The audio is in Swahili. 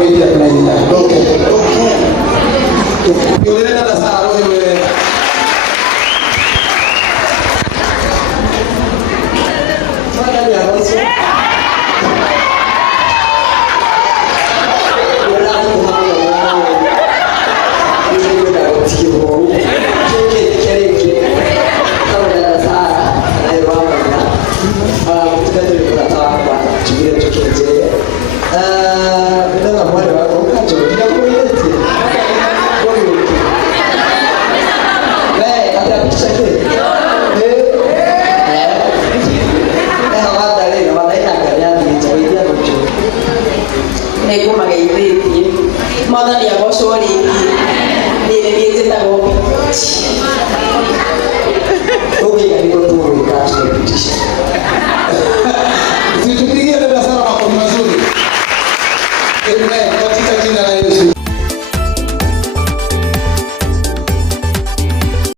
wewe ya kuna okay. Yule ndio sasa wewe. Sasa ni hapo. Kita